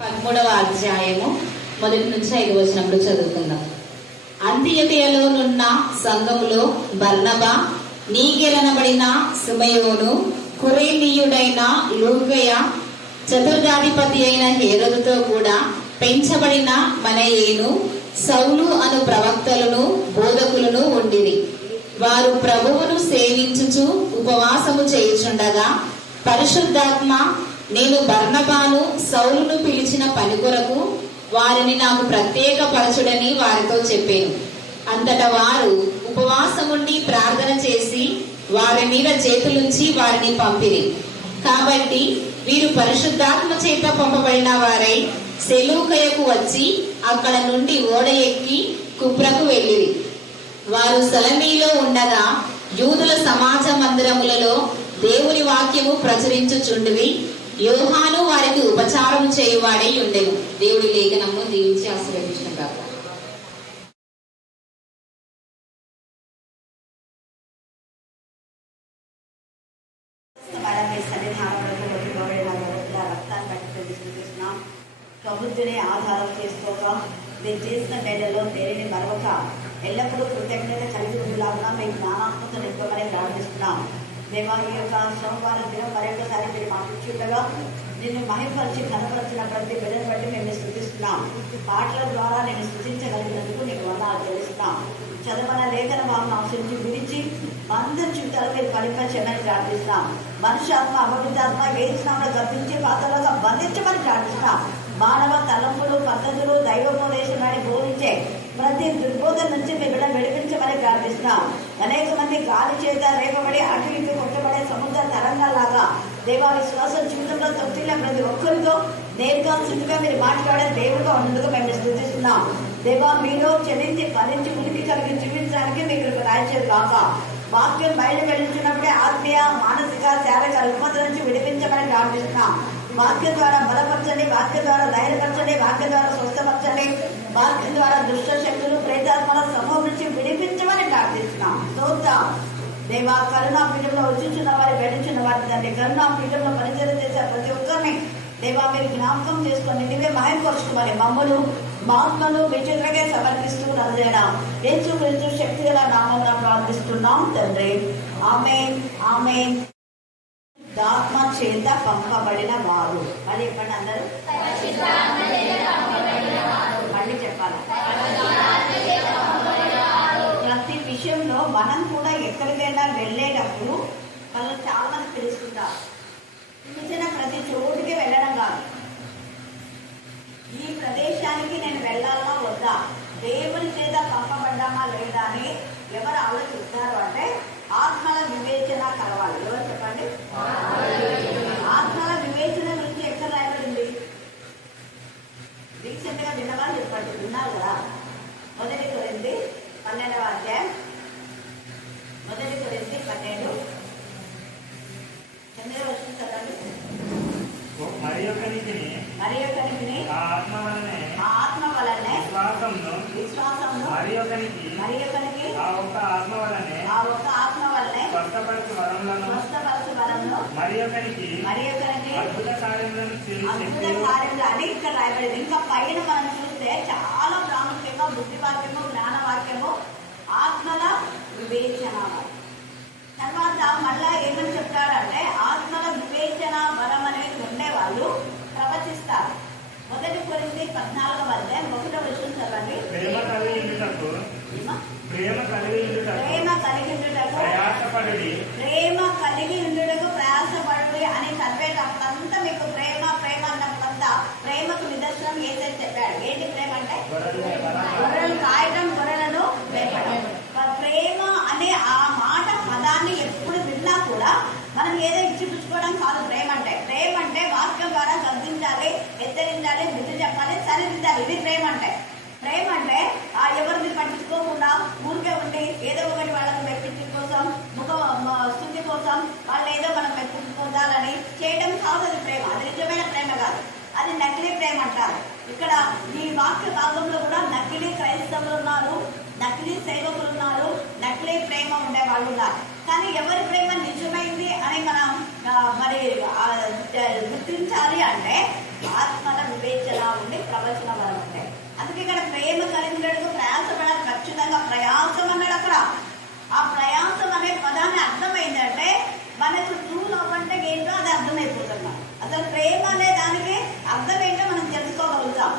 13వ అధ్యాయము 1-5 చదువుకుందాం. అంతియొకయలోనున్న సంఘములో బర్నబా, నీగెరనబడిన సిమయోను, కురేనీయుడైన లూకయ, చతుర్దాధిపతి అయిన హేరోదుతో కూడా పెంచబడిన మనయేను, సౌలు అను ప్రవక్తలను బోధకులను ఉండిరి. వారు ప్రభువును సేవించుచు ఉపవాసము చేయుచుండగా పరిశుద్ధాత్మ, నేను బర్నబాను సౌలును పిలిచిన పని కొరకు వారిని నాకు ప్రత్యేకపరచుడని వారితో చెప్పాను. అంతటా వారు ఉపవాసముండి ప్రార్థన చేసి వారి మీద చేతులుంచి వారిని పంపిరి. కాబట్టి వీరు పరిశుద్ధాత్మ చేత పంపబడిన వారై సెలూకయకు వచ్చి అక్కడ నుండి ఓడ ఎక్కి కుప్రకు వెళ్ళిరి. వారు సలమీలో ఉండగా యూదుల సమాజ మందిరములలో దేవుని వాక్యము ప్రచురించుచుండిరి. యోహాను వారికి ఉపచారం చేయువాడై ఉండెను. దేవుడి లేఖనము దీవించి ఆశీర్వదించిన కాక. ప్రబుద్ధిని ఆధారం చేసుకోగా మీరు చేసిన మేడలో దేనిని మరొక ఎల్లప్పుడూ కృతజ్ఞత కలిగి ఉండేలాగా మేము జ్ఞానాత్మత నింపమని ప్రార్థిస్తున్నాం. దేవా, ఈ యొక్క సోమవారం దినం మరొకసారి మీరు మాట్లాడుతుండగా నిన్ను మహిమపరిచి కనపరిచిన ప్రతి బిడ్డను బట్టి మేము స్థుతిస్తున్నాం. పాటల ద్వారా నేను స్థుతించగలిగినందుకు నీకు వందనాలు చెల్లిస్తున్నాం. చదవన లేఖన భావన ఆశించి విడిచి అందరి జీవితాలు మీరు ఫలింపచేయమని ప్రార్థిస్తున్నాం. మనుష్యాత్మ అపవిత్రాత్మ ఏసునామములో గర్భించి పాత్రలుగా బంధించమని ప్రార్థిస్తున్నాం. మానవ తలంపులు పద్ధతులు దైవోపదేశమని బోధించే ప్రతి దుర్బోధన నుంచి మీ బిడ్డ విడిపించమని ప్రార్థిస్తున్నాం. అనేక మంది గాలి చేత రేపబడి అటు ఇటు కొట్టబడే సముద్ర తరంగాలాగా దేవా విశ్వాస జీవితంలో తొట్టిన ప్రతి ఒక్కరితో నేరుగా స్థితిగా మీరు మాట్లాడే దేవుడుగా ఉన్నందుకు మేము స్థుతిస్తున్నాం. దేవా, మీలో చెల్లించి ఫలించి ఉనికి కలిగి జీవించడానికి మీకు రాయచేది కాక వాక్యం బయట వెళ్తున్నప్పుడే ఆత్మీయ మానసిక శారీరక రుగ్మత నుంచి విడిపించమని ప్రార్థిస్తున్నాం. వాక్యం ద్వారా బలపరచండి, వాక్యం ద్వారా ధైర్యపరచండి, వాక్యం ద్వారా స్వస్థపరచండి, వాక్యం ద్వారా దుష్ట శక్తులు ప్రేతాత్మల సమూహం నుంచి విడిపించమని ప్రార్థిస్తున్నాం. స్తోత్రం దేవా, కరుణాపీఠంలో వచ్చిచున్న వారి బయటచున్న వారి తండ్రి, కరుణాపీఠంలో పరిచయం చేసే ప్రతి ఒక్కరిని దేవా మీరు జ్ఞాపకం చేసుకొని నీవే మహిమపరుచుకోమని మమ్మల్ని మా ఆత్మను మీ చేతులకే సమర్పిస్తూ నజరేనా యేసుక్రీస్తు శక్తి గల నామమున ప్రార్థిస్తున్నాం తండ్రి. ఆమేన్, ఆమేన్. ఆత్మ చేత పంపబడిన వారు. మళ్ళీ చెప్పండి అందరూ, మళ్ళీ చెప్పాలి. ప్రతి విషయంలో మనం కూడా ఎక్కడికైనా వెళ్ళేటప్పుడు వాళ్ళు చాలా మంది తెలుసుకుంటారు. పిలిచిన ప్రతి చోటుకి వెళ్ళడం కాదు, ఈ ప్రదేశానికి నేను వెళ్ళాలా వద్దా, దేవుని చేత పంపబడ్డామా లేదా అని ఎవరు ఆలోచిస్తారు అంటే ఆత్మల వివేచన కలవాలి. ఎవరు చెప్పండి? ఆత్మల వివేచన గురించి ఎక్కడ రాయబడింది? రీసెంట్ గా విన్నవాళ్ళు చెప్పండి, విన్నారు కదా. 1 కొరింథీ 12వ అధ్యాయం 1 కొరింథీ 12 వచనం చదవండి. మరి ఒకనికి ఆ ఆత్మ వలనే విశ్వాసంను మరి ఒకనికి ఆ ఒక్క ఆత్మ వలనే స్వస్థపరచు వరములను మరి ఒకనికి అద్భుత కార్యములు అని ఇక్కడ రాయబడింది. ఇంకా పైన మనం చూస్తే చాలా ప్రాముఖ్యంగా బుద్ధివాక్యము, జ్ఞానవాక్యము, ఆత్మల వివేచన. తర్వాత మళ్ళా ఏమని చెప్తాడంటే ఆత్మల వివేచన వరం అనేది ఉండేవాళ్ళు ప్రవచిస్తారు. 1 కొరింథీ 14వ అధ్యాయం 1వ వచనం చదవండి. ప్రేమ కలిగి ఉండుటకు ప్రయాసపడుడి అని చదివేటప్పుడంతా మీకు ప్రేమ ప్రేమ అన్నప్పుడంతా ప్రేమకు నిదర్శనం ఏదైతే చెప్పాడు. ఏంటి ప్రేమ అంటే? గొర్రెలు కాయటం, గొర్రెలను మేపడం. ప్రేమ అనే ఆ మాట పదాన్ని ఎప్పుడు విన్నా కూడా మనం ఏదో ఇచ్చిపుచ్చుకోవడం కాదు. ప్రేమ అంటే వాక్యం ద్వారా గద్దించాలి, హెచ్చరించాలి, బుద్ధి చెప్పాలి, సరిదిద్దాలి. ఇది ప్రేమ అంటే. ప్రేమ అంటే ఎవరిని పట్టించుకోకుండా ఊరికే ఉండి ఏదో ఒకటి వాళ్ళకి మెప్పించడం కోసం, స్థుతి కోసం వాళ్ళు ఏదో మనం మెప్పించుకోవాలని చేయడం కాదు. అది ప్రేమ. అది నిజమైన ప్రేమ కాదు, అది నకిలీ ప్రేమ అంటారు. ఇక్కడ ఈ వాక్య భాగంలో కూడా నకిలీ క్రైస్తవులు ఉన్నారు, నకిలీ సేవకులు ఉన్నారు, నకిలీ ప్రేమ ఉండే వాళ్ళు ఉన్నారు. కానీ ఎవరి ప్రేమ నిజమైంది అని మనం మరి గుర్తించాలి అంటే ఆత్మల వివేచన ఉండి ప్రవచన వరం ఉంటాయి. అందుకే ఇక్కడ ప్రేమ కలిగినట్టు ప్రయాసపడాలి. ఖచ్చితంగా ప్రయాసం అన్నాడు అక్కడ. ఆ ప్రయాసం అనే పదాన్ని అర్థమైందంటే మనకు ట్రూ లవ్ అంటే ఏంటో అది అర్థమైపోతున్నాం. అసలు ప్రేమ అనే దానికి అర్థం ఏంటో మనం తెలుసుకోగలుగుతాం.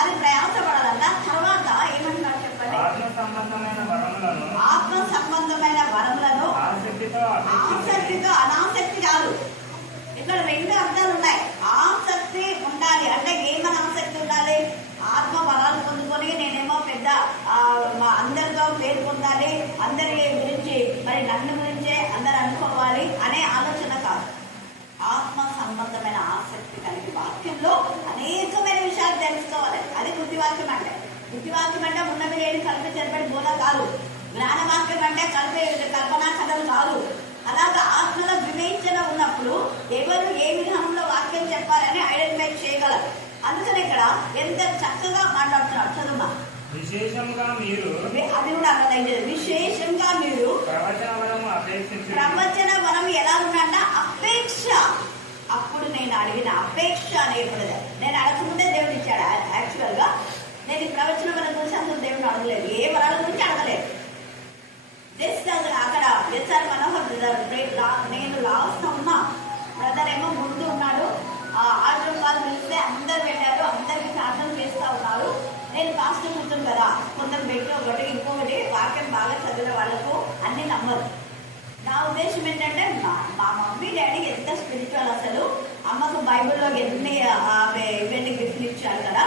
అది ప్రయాసపడాలన్న తర్వాత ఏమంటున్నారు చెప్పండి. ఆత్మ సంబంధమైన వరములను ఆసక్తితో, అనాసక్తి కాదు. ఇక్కడ రెండు అర్థాలు ఉన్నాయి. ఆసక్తి ఉండాలి అంటే ఏమని ఆసక్తి ఉండాలి? ఆత్మ వరాలు పొందుకొని నేనేమో పెద్ద అందరితో పేరు పొందాలి, అందరి గురించి మరి నన్ను గురించే అందరు అనుకోవాలి అనే ఆలోచన కాదు. ఆత్మ సంబంధమైన ఆసక్తి కలిగి వాక్యంలో అనేకమైన విషయాలు తెలుసుకోవాలి. అది బుద్ధివాక్యం అంటే. బుద్ధివాక్యం అంటే ఉన్నవి లేని కలిపి తెరపడి బోధ కాదు. జ్ఞానవాక్యం అంటే కల్పనా కథలు కాదు. అలాగా ఆత్మల వివేచన ఉన్నప్పుడు ఎవరు ఏ విధానంలో వాక్యం చెప్పాలని ఐడెంటిఫై చేయగలరు. అందుకని ఇక్కడ ఎంత చక్కగా మాట్లాడుతున్నారు. చదువు. విశేషంగా మీరు, అది కూడా అర్థమైంది. విశేషంగా మీరు ప్రవచన వరం ఎలా ఉందంట? అపేక్ష. అప్పుడు నేను అడిగిన అపేక్ష అనేటువంటిది నేను అడగకుంటే దేవుడు ఇచ్చాడు. యాక్చువల్ గా నేను ఈ ప్రవచన వరం గురించి అసలు దేవుడు అడగలేదు, ఏ వరాల గురించి అడగలేదు. జస్ట్ అక్కడ ఎస్ఆర్ మనోహర్ బ్రదర్ నేను లాస్ట్ ఉన్నా, బ్రదర్ ఏమో ముందు ఉన్నాడు. ఆర్డర్ వాళ్ళు పిలిస్తే అందరు వెళ్ళారు, అందరికి ప్రార్థన చేస్తూ ఉన్నారు. నేను పాస్టర్ కూర్చుని కదా, కొందరు పెట్టి ఒకటి ఇంకొకటి వాక్యం బాగా చదివిన వాళ్ళకు అన్ని నమ్మరు. నా ఉద్దేశం ఏంటంటే మా మమ్మీ డాడీ ఎంత స్పిరిచువల్, అసలు అమ్మకు బైబిల్లో ఎన్ని ఇవన్నీ గిఫ్ట్లు ఇచ్చారు కదా.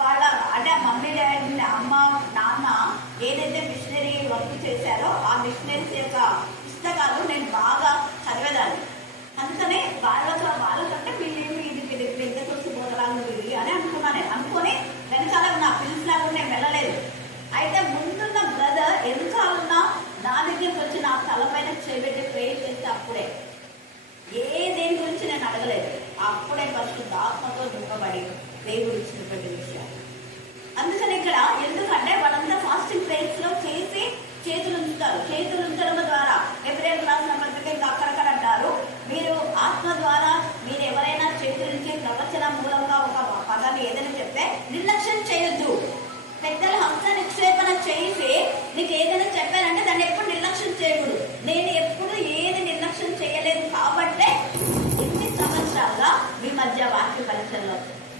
వాళ్ళ అంటే మమ్మీ డాడీ అమ్మ నాన్న ఏదైతే మిషనరీ వర్క్ చేశారో ఆ మిషనరీస్ యొక్క పుస్తకాలు నేను బాగా చదివేదాన్ని. అందుకనే వాళ్ళకంటే వీళ్ళేమి ఇది పెద్ద చూసి పోతరాలు ఇది అని అనుకున్నాను. అనుకొని వెనకాల నా పిలుపులాగా నేను వెళ్ళలేదు. అయితే ముందున్న బ్రదర్ వెనకాలన్నా నా దగ్గరికి వచ్చి నా తలపైన చేపెట్టి ప్రేయర్ చేస్తే అప్పుడే దేని గురించి నేను అడగలేదు. అప్పుడే పరిశుద్ధ ఆత్మతో నింపబడి దేవుడు ఇచ్చినటువంటి విషయాలు. అందుకని ఇక్కడ ఎందుకంటే వాళ్ళంతా ఫాస్టింగ్ ప్రేయర్స్ లో చేసి చేతులు ఉంచుతారు. చేతులు ఉంచడం ద్వారా ఎబ్రేయులకు రాసిన పత్రిక ఇంకా అక్కడక్కడ అంటారు, మీరు ఆత్మ ద్వారా మీరు ఎవరైనా చేతుల నుంచి ప్రవచన మూలంగా ఒక పదాన్ని ఏదైనా చెప్తే నిర్లక్ష్యం చేయొద్దు. పెద్దలు హస్త నిక్షేపణ చేసి నీకు ఏదైనా చెప్పారంటే దాన్ని ఎప్పుడు నిర్లక్ష్యం చేయకూడదు. నేను ఎప్పుడు ఏది నిర్లక్ష్యం చేయలేదు కాబట్టే ఇన్ని సంవత్సరాలుగా మీ మధ్య వాక్య పరిచయంలో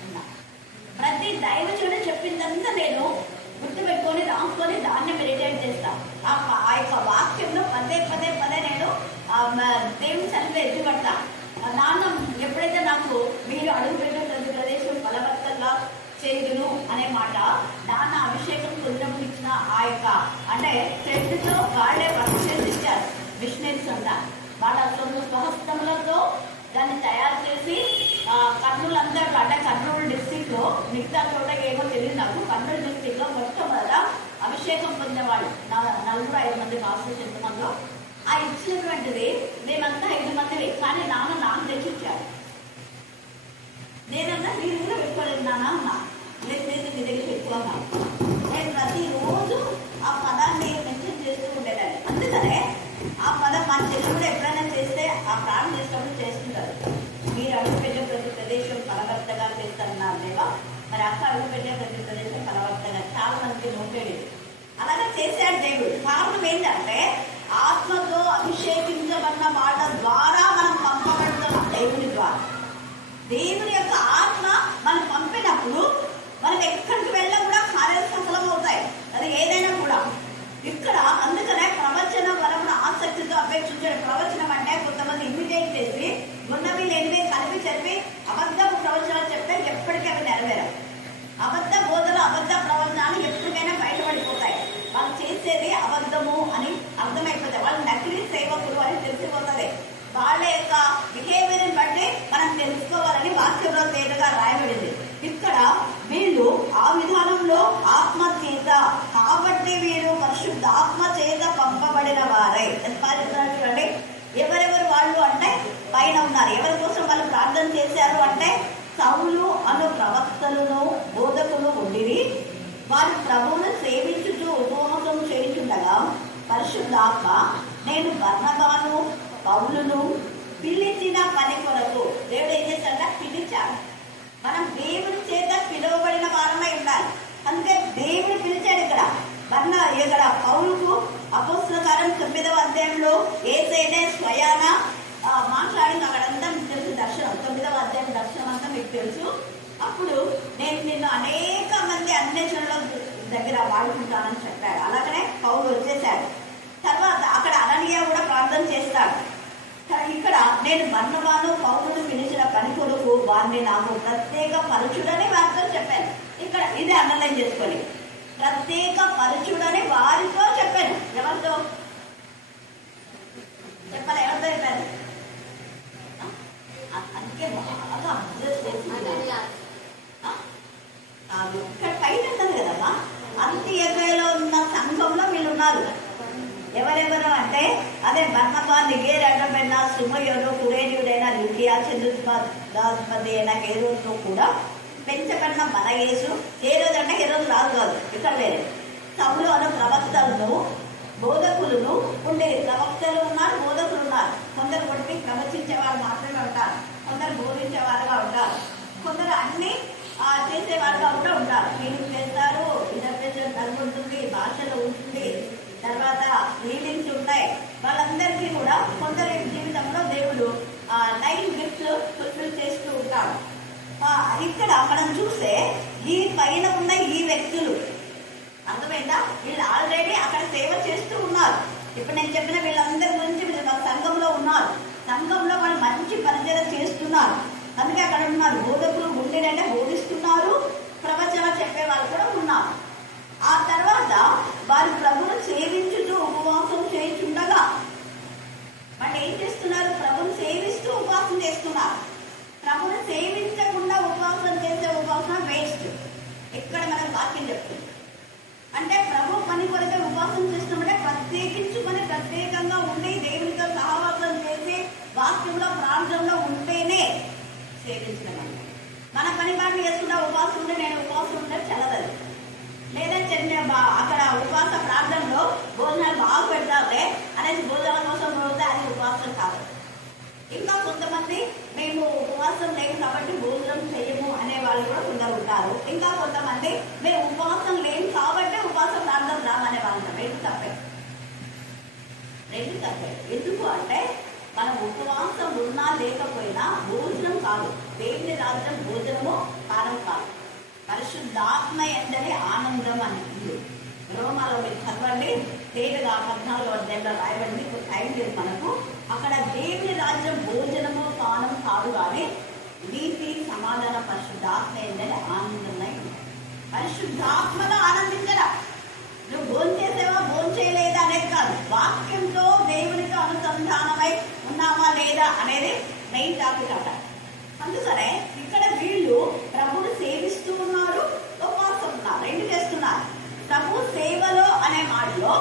ఉన్నా. ప్రతి దైవజనుడు చెప్పిందంతా నేను గుర్తుపెట్టుకొని రాసుకొని దాన్ని మెడిటేట్ చేస్తాను. ఆ యొక్క వాక్యంలో పదే పదే పదే నేను దేవుని సన్నిధిలో ఎత్తుపడతా. నాన్న ఎప్పుడైతే నాకు మీరు అడుగుపెట్టిన ప్రతి ప్రదేశం బలవంతంగా చేయుదును అనే మాట, నాన్న అభిషేకం పొందినప్పుడు ఇచ్చిన ఆ యొక్క అంటే థ్రెడ్తో వాళ్ళే వర్క్ ఇచ్చారు మిషనరీస్ అంతా. వాళ్ళ స్వహస్తములతో దాన్ని తయారు చేసి కర్నూలు అందరూ అంటే కర్నూలు డిస్టిక్ లో మిగతా చోట ఏమో తెలియదు నాకు. కర్నూలు డిస్టిక్ లో మొట్టమొదట అభిషేకం పొందేవాళ్ళు 4-5 మంది పాస్టర్స్ ఎంతమందిలో ఆ ఇచ్చినటువంటిది మేమంతా 5 మందివి. కానీ నాన్న తెచ్చిచ్చారు. నేనన్నా మీరు కూడా పెట్టుకోలేదు నాన్న అన్నా. లేదు మీ దగ్గర పెట్టుకున్నా. నేను ప్రతిరోజు ఆ పదాన్ని మెన్షన్ చేస్తూ ఉండేదాన్ని. అందుకనే ఆ పదం మా చెల్లి కూడా ఎప్పుడైనా చేస్తే ఆ ప్రాణం చేసినప్పుడు చేస్తుంటారు. మీరు అడుగుపెట్టే ప్రతి ప్రదేశం ఫలవర్తగా చేస్తున్నారు దేవా. మరి అక్క అడుగుపెట్టే ప్రతి ప్రదేశం ఫలవర్తగా చాలా మందికి నోటేది. అలాగే చేశాడు దేవుడు. కారణం ఏంటంటే ఆత్మతో అభిషేకించబడిన వాళ్ళ ద్వారా మనం పంపబడుతున్నాం. దేవుని ద్వారా దేవుని యొక్క ఆత్మ మనం పంపినప్పుడు మనం ఎక్కడికి వెళ్ళా కూడా కార్యాలు సఫలం అవుతాయి. అది ఏదైనా కూడా ఇక్కడ. అందుకనే ప్రవచన వరమును ఆసక్తితో అపేక్షించడం. ప్రవచనం అంటే కొంతమంది ఇమిటేట్ చేసి ఉన్నవి లేనివి కలిపి చెప్పి అబద్ధపు ప్రవచనాలు చెప్తే ఎప్పటికీ అవి నెరవేరాయి. అబద్ధ బోధలు అబద్ధ ప్రవచనాలు ఎప్పటికైనా బయటపడిపోతాయి. వాళ్ళు చేసేది అబద్ధము అని అర్థమైపోతాయి. వాళ్ళు నకిలీ సేవకులు అని తెలిసిపోతుంది. వాళ్ళ యొక్క బిహేవియర్ని బట్టి మనం తెలుసుకోవాలని వాక్యంలో తేటగా రాయబడింది. ఇక్కడ వీళ్ళు ఆ విధానంలో ఆత్మ చేత కాబట్టి వీళ్ళు పరిశుద్ధ ఆత్మ చేత పంపబడిన వారై. చూడండి, ఎవరెవరు వాళ్ళు అంటే పైన ఉన్నారు. ఎవరి కోసం వాళ్ళు ప్రార్థన చేశారు అంటే సౌలు అను ప్రవక్తలను బోధకులు ఉండిరి. వారు ప్రభువును సేవించుతూ ఉపవాసం చేయించుండగా పరిశుద్ధాత్మ నేను బర్నబాను పౌలును పిలిచిన పని కొరకు దేవుడు ఏం చేశాడ? పిలిచాడు. మనం దేవుని చేత పిలువబడిన వారమై ఉండాలి. అందుకే దేవుడు పిలిచాడు. ఇక్కడ పౌలుకు అపోస్తల కార్యం 9వ అధ్యాయంలో యేసయ్యనే స్వయాన మాట్లాడింది. అక్కడంతా మీకు తెలుసు, దర్శనం 9వ అధ్యాయం దర్శనం అంతా మీకు తెలుసు. అప్పుడు నేను నిన్ను అనేక మంది అన్వేషణల దగ్గర వాడుకుంటానని చెప్పాడు. అలాగనే పౌలు వచ్చేసాడు. తర్వాత అక్కడ అననీయ కూడా ప్రార్థన చేస్తాడు. ఇక్కడ నేను బర్నబాను పౌలును పిలిచిన పని కొరకు వారిని నాకు ప్రత్యేక పరుచుడని వారితో చెప్పాను. ఇక్కడ ఇది అండర్లైన్ చేసుకోండి. ప్రత్యేక పరుచుడని వారితో చెప్పాను. ఎవరితో చెప్పాలి? ఎవరితో చెప్పాను? అందుకే బాగా అబ్జర్వ్ చేసి ఇక్కడ పైన ఉంటుంది కదమ్మా, అంత్యొకయలో ఉన్న సంఘంలో వీళ్ళు ఉన్నారు. ఎవరెవరు అంటే అదే బర్నబా, నిగేర్, అడ్డబెన్న, సుమయోను, కురేనియుడైన లుకియా, చంద్రుపతి అయిన హేరోదుతో కూడా పెంచబడిన మన యేసు. హేరోదు అంటే హేరోదు రాదు కాదు, ఇక్కడ వేరే. సౌలు అను ప్రవక్తలను బోధకులను ఉండేది. ప్రవక్తలు ఉన్నారు, బోధకులు ఉన్నారు. కొందరు కొట్టి ప్రవచించేవారు మాత్రమే ఉంటారు, కొందరు బోధించేవారుగా ఉంటారు, కొందరు అన్ని చేసేవారుగా కూడా ఉంటారు. వీళ్ళు చేస్తారు, ఇంటర్ప్రిటేషన్ ధర్మం ఉంటుంది, భాషలో ఉంటుంది, తర్వాత హీలింగ్స్ ఉంటాయి. వాళ్ళందరికీ కూడా కొందరి జీవితంలో దేవుడు 9 గిఫ్ట్స్ ఫుల్ఫిల్ చేస్తూ ఉంటాడు. ఇక్కడ మనం చూస్తే ఈ పైన ఉన్న ఈ వ్యక్తులు అర్థమైందా, వీళ్ళు ఆల్రెడీ అక్కడ సేవ చేస్తూ ఉన్నారు. ఇప్పుడు నేను చెప్పిన వీళ్ళందరి గురించి వీళ్ళు సంఘంలో ఉన్నారు. సంఘంలో వాళ్ళు మంచి పరిచయం చేస్తున్నారు. అందుకే అక్కడ ఉన్నారు. బోధకులు గుండెనంటే బోధిస్తున్నారు, ప్రవచన చెప్పే వాళ్ళు కూడా ఉన్నారు. ఆ తర్వాత వారు ప్రభువును సేవించుతూ ఉపవాసం చేయించుండగా వాళ్ళు ఏం చేస్తున్నారు? ప్రభువును సేవిస్తూ ఉపవాసం చేస్తున్నారు. ప్రభువును సేవించకుండా ఉపవాసం చేసే ఉపవాసం వేస్ట్. ఇక్కడ మనం వాక్యం చెప్తుంది. అంటే ప్రభు పని కొరకే ఉపవాసం చేస్తామంటే ప్రత్యేకించుకొని ప్రత్యేకంగా ఉండి దేవునితో సహవాసం చేసి వాక్యంలో ప్రాంతంలో ఉంటేనే సేవించడం. మన పని బాగా చేసుకుంటా ఉపవాసం ఉంటే నేను ఉపవాసం ఉంటే చల్లదది. లేదా అక్కడ ఉపవాస ప్రాంతంలో భోజనాలు బాగా పెడతారులే అనేసి భోజనాల కోసం పోతే అది ఉపవాసం కాదు. ఇంకా కొంతమంది మేము ఉపవాసం లేదు కాబట్టి భోజనం చేయము అనే వాళ్ళు కూడా కొందరు ఉంటారు. ఇంకా కొంతమంది మేము ఉపవాసం లేము కాబట్టి ఉపవాస ప్రాంతం రామనే వాళ్ళు. రెండు తప్పే. ఎందుకు అంటే మనం ఉపవాసం ఉన్నా లేకపోయినా భోజనం కాదు, దేవుని రాజ్యం భోజనము పానం కాదు, పరిశుద్ధాత్మ ఎందరి ఆనందం అని ఉంది. రోమాలో మీరు చదవండి, తేలిగా 14వ అధ్యాయంలో రాయబడింది. ఇప్పుడు టైం లేదు మనకు. అక్కడ దేవుని రాజ్యం భోజనము పానం కాదు కానీ నీతి సమాధాన పరిశుద్ధాత్మ ఎందరి ఆనందమై ఉంది. పరిశుద్ధాత్మలో ఆనందించరా. నువ్వు భోజనం చేసేవా భోజనం చేయలేదా అనేది కాదు, వాక్యంతో దేవునికి అనుసంధానమై ఉన్నామా లేదా అనేది మెయిన్ టాపిక్ అక్కడ. అందుకనే ఇక్కడ వీళ్ళు ప్రభువును సేవిస్తూ ఉన్నారు, ఉపవాసం ఉన్నారు, రెండు చేస్తున్నారు. ప్రభు సేవలో అనే మాటలో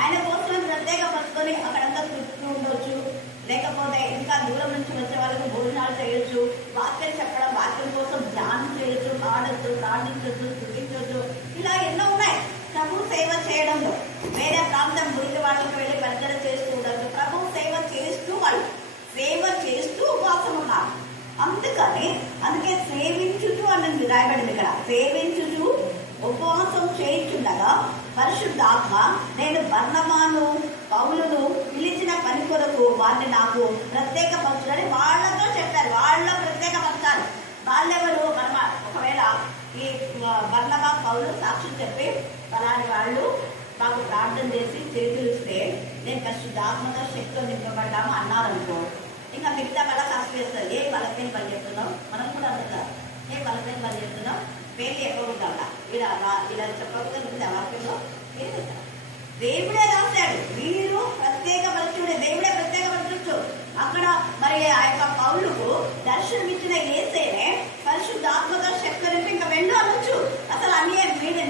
ఆయన కోసం ప్రత్యేక పట్టుకొని అక్కడంతా చూస్తూ ఉండొచ్చు, లేకపోతే ఇంకా దూరం నుంచి వచ్చే వాళ్ళకు భోజనాలు చేయొచ్చు, వాక్యం చెప్పడం, వాక్యం కోసం ధ్యానం చేయొచ్చు, పాడొచ్చు, ప్రార్థించొచ్చు, స్థుతించొచ్చు, ఇలా ఎన్నో ఉన్నాయి. ప్రభు సేవ చేయడంలో వేరే ప్రాంతం గురించి వాళ్ళకి వెళ్ళి పరిచయం చేస్తూ ఉండొచ్చు. ప్రభు సేవ చేస్తూ వాళ్ళు సేవ చేస్తూ ఉపవాసం ఉన్నారు. అందుకే సేవించుచు అన్నది రాయబడింది ఇక్కడ. సేవించుచు ఉపవాసం చేయించుండగా పరిశుద్ధాత్మ నేను బర్నబాను పౌలును పిలిచిన పని కొరకు వారిని నాకు ప్రత్యేక పరచులని వాళ్ళతో చెప్పారు. వాళ్ళ ప్రత్యేక పరచాలి. వాళ్ళెవరు? ఒకవేళ ఈ బర్నబా పౌలు సాక్షి చెప్పి అలాంటి వాళ్ళు మాకు ప్రార్థన చేసి చేతులు ఇస్తే నేను పరిశుద్ధాత్మతో శక్తితో నింపబడ్డాము అన్నారనుకో, ఇంకా మిగతా వాళ్ళ కష్టం చేస్తారు. ఏ వాళ్ళకైనా పని చెప్తున్నాం, మనం కూడా అందుతారు. ఏ వాళ్ళకైనా పని చెప్తున్నాం, పేరు చెప్పకుండా ఇలా చెప్పకుండా వాక్యంలో దేవుడే రాశాడు. వీరు ప్రత్యేక పరిచయుడే, దేవుడే ప్రత్యేక పరిచయచ్చు. అక్కడ మరి ఆ యొక్క పౌలుకు దర్శనం ఇచ్చిన యేసేనే పరిశుద్ధాత్మక శక్తి ఇంకా వెళ్ళు అనొచ్చు. అసలు అన్ని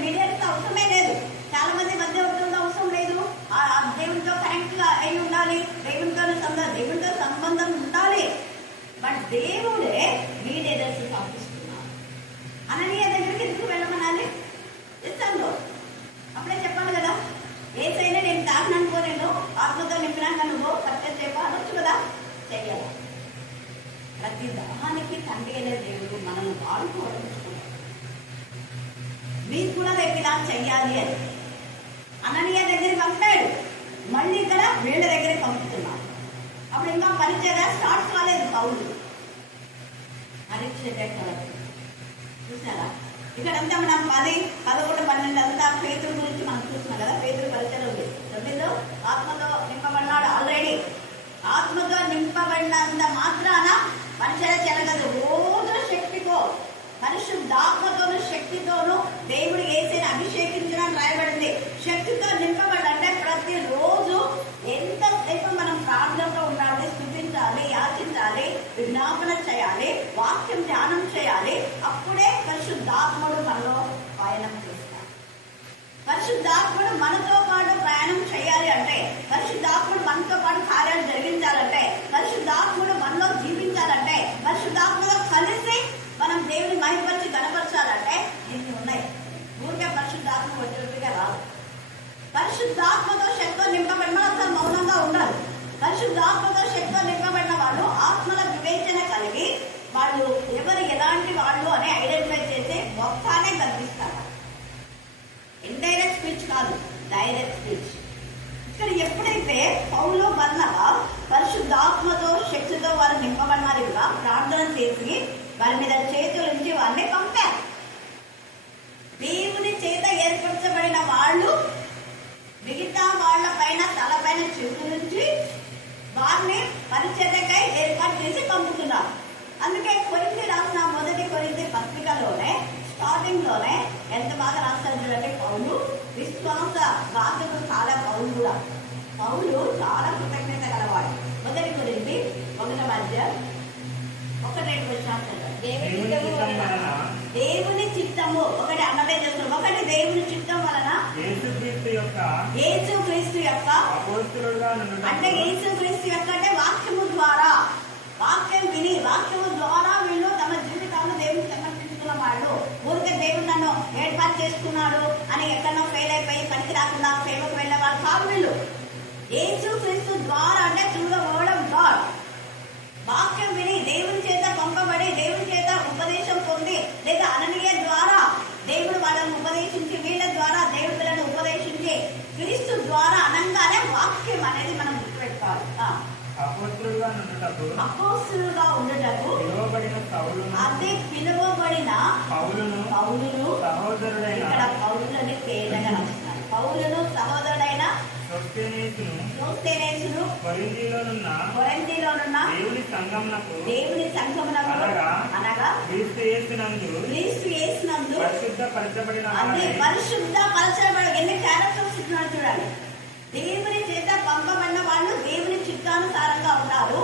మీడియాకి అవసరమే లేదు. చాలా మంది మధ్యవర్తులతో అవసరం లేదు. ఆ దేవునితో కరెక్ట్ గా అయి ఉండాలి, దేవునితో సంబంధం ఉండాలి. బట్ దేవుడే మీడియేటర్స్ పంపిస్తున్నారు. అననీయ దగ్గరికి ఎందుకు వెళ్ళమనాలి? ఇస్తాను అప్పుడే చెప్పాలి కదా. ఏసైనా నేను తాకిననుకో, నేను ఆత్మతో నింపినాక నువ్వు పర్చేస్ చెప్ప అనొచ్చు కదా. చెయ్యాలి. ప్రతి దానికి తండ్రి అనే దేవుడు మనల్ని వాడుకోవడం. మీరు కూడా రేపు ఇలా చెయ్యాలి అని అననీయ దగ్గరికి పంపాడు, మళ్ళీ ఇక్కడ వీళ్ళ దగ్గరికి పంపుతున్నాడు. అప్పుడు ఇంకా పరిచర్య స్టార్ట్ కాలేదు పౌలు. చూసారా ఇక్కడంతా మనం 10, 11, 12 అంతా పేతురు గురించి మనం చూస్తున్నాం కదా. పేతురు పరిచయం ఉంది. 9 ఆత్మతో నింపబడినాడు. ఆల్రెడీ ఆత్మతో నింపబడినంత మాత్రాన పరిచయం జరగదు. రోజు శక్తితో, పరిశుద్ధాత్మతోను శక్తితోనూ దేవుడు యేసుని అభిషేకించడం రాయబడింది. శక్తితో నింపబడంటే ప్రతిరోజు ఎంతసేపు మనం ప్రార్థనతో ఉండాలి, స్తుతించాలి, యాచించాలి, విజ్ఞాపన చేయాలి, వాక్యం ధ్యానం చేయాలి. అప్పుడే పరిశుద్ధాత్ముడు మనలో ప్రయాణం చేస్తాడు. పరిశుద్ధాత్ముడు మనతో పాటు ప్రయాణం చేయాలి అంటే, పరిశుద్ధాత్ముడు మనతో పాటు కార్యాలు జరిగించాలంటే, పరిశుద్ధాత్ముడు మనలో జీవించాలంటే, పరిశుద్ధాత్మలో కలిసి మనం దేవుని మహిమపరిచి గణపరచాలంటే ఇన్ని ఉన్నాయి. ఊరికే పరిశుద్ధాత్మ వచ్చినట్టుగా రాదు. పరిశుద్ధాత్మతో శక్తితో నింపబడిన అసలు మౌనంగా ఉండాలి. పరిశుద్ధాత్మతో శక్తితో నింపబడిన వాళ్ళు ఆత్మల వివేచన కలిగి వాళ్ళు ఎవరు ఎలాంటి వాళ్ళు అని ఐడెంటిఫై చేసి మొత్తానే కనిపిస్తారు. ఇండైరెక్ట్ స్పీచ్ కాదు, డైరెక్ట్ స్పీచ్. ఇక్కడ ఎప్పుడైతే పౌలు బర్నబా పరిశుద్ధాత్మతో శక్తితో వారు నింపబడినారుగా ప్రార్థన చేసి వారి మీద చేతుల నుంచి వారిని పంపారు. దేవుని చేత ఏర్పరచబడిన వాళ్ళు మిగతా వాళ్ళ పైన తలపైన చేతుల నుంచి వారిని పరిచర్యకై ఏర్పాటు చేసి పంపుతున్నారు. అందుకే కొరింథీ రాసిన మొదటి కొరింథీ పత్రికలోనే స్టార్టింగ్ లోనే ఎంత బాగా రాస్తారు చూడండి. పౌలు విశ్వాస బాధ్యత చాలా పౌలు చాలా కృతజ్ఞత గలవాడు. మొదటి కొరింథీ 1:1-2 దేవుని చిత్తము ఒకటి అన్నదే చేస్తున్నాం. ఒకటి దేవుని చిత్తం వలన యేసుక్రీస్తు యొక్క అంటే యేసుక్రీస్తు యొక్క అంటే వాక్యము ద్వారా, వాక్యం విని వాక్యము ద్వారా వీళ్ళు తమ జీవితాలను దేవుని సమర్పించుకున్న వాళ్ళు. ఊరికే దేవుడు నన్ను ఏర్పాటు చేసుకున్నాడు అని ఎక్కడో ఫెయిల్ అయిపోయి పనికి రాకుండా సేవకు వెళ్ళే వాళ్ళు కాదు వీళ్ళు. యేసుక్రీస్తు ద్వారా అంటే through the word of God, వాక్యం విని దేవుని చేత పంపబడి దేవుని చేత ఉపదేశం పొంది లేదా అననీయ ద్వారా దేవుడు వాళ్ళని ఉపదేశించి వీళ్ళ ద్వారా దేవుడు పిల్లలను ఉపదేశించి క్రీస్తు ద్వారా అనంగానే వాక్యం అనేది మనం గుర్తుపెట్టుకోవాలి. అపోస్తులుగా ఉండటకు అదే పిలువబడిన పౌలును ఇక్కడ పౌలుని తేజగా రాస్తున్నారు. పౌలును సహోదరుడైన సోస్తెనేసును కొరింథీలోనున్న దేవుని సంఘమునకు అనగా క్రీస్తు యేసునందు అదే పరిశుద్ధ పరచబడి ఎన్ని క్యారెక్టర్స్ ఇస్తున్నాడు చూడండి. దేవుని చేత పంపబడిన వాళ్ళు దేవుని చిత్తానుసారంగా ఉంటారు.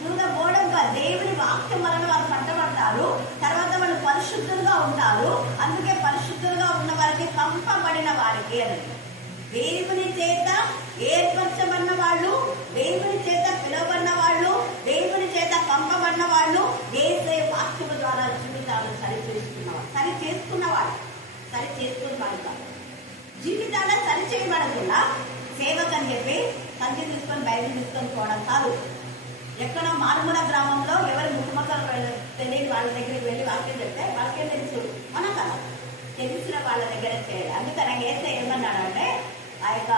చూడబోడంగా దేవుని వాక్యం వలన వారు పట్టబడతారు. తర్వాత వాళ్ళు పరిశుద్ధులుగా ఉంటారు. అందుకే పరిశుద్ధులుగా ఉన్న వారికి పంపబడిన వారికి అని దేవుని చేత ఏర్పరచబడిన వాళ్ళు, దేవుని చేత పిలువబడిన వాళ్ళు, దేవుని చేత పంపబడిన వాళ్ళు యేసే వాక్యము ద్వారా జీవితాలు సరిచేసుకున్నవాడు జీవితాలను సరిచేయబడకుండా సేవకని చెప్పి సంచి తీసుకొని బైబిల్ తీసుకొని పోవడం కాదు. ఎక్కడో మారుమూల గ్రామంలో ఎవరు ముఖముఖాలు తెలియని వాళ్ళ దగ్గరికి వెళ్ళి వాక్యం చెప్తే వాళ్ళకేం తెలుసు, మనం కదా తెలిసిన వాళ్ళ దగ్గర చేయాలి. అందుకని యేసే ఏమన్నాడంటే ఆ యొక్క